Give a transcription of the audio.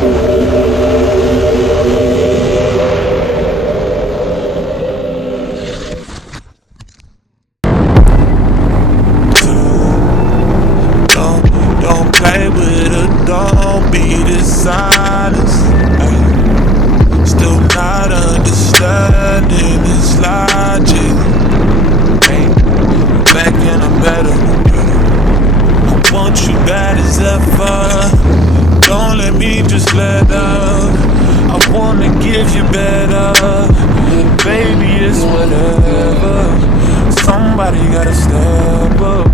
Don't play with her, don't be dishonest. Still not understanding this logic. Back and I'm better. I want you bad as ever. Don't let me just let up. I wanna give you better. Baby, it's whatever. Somebody gotta step up.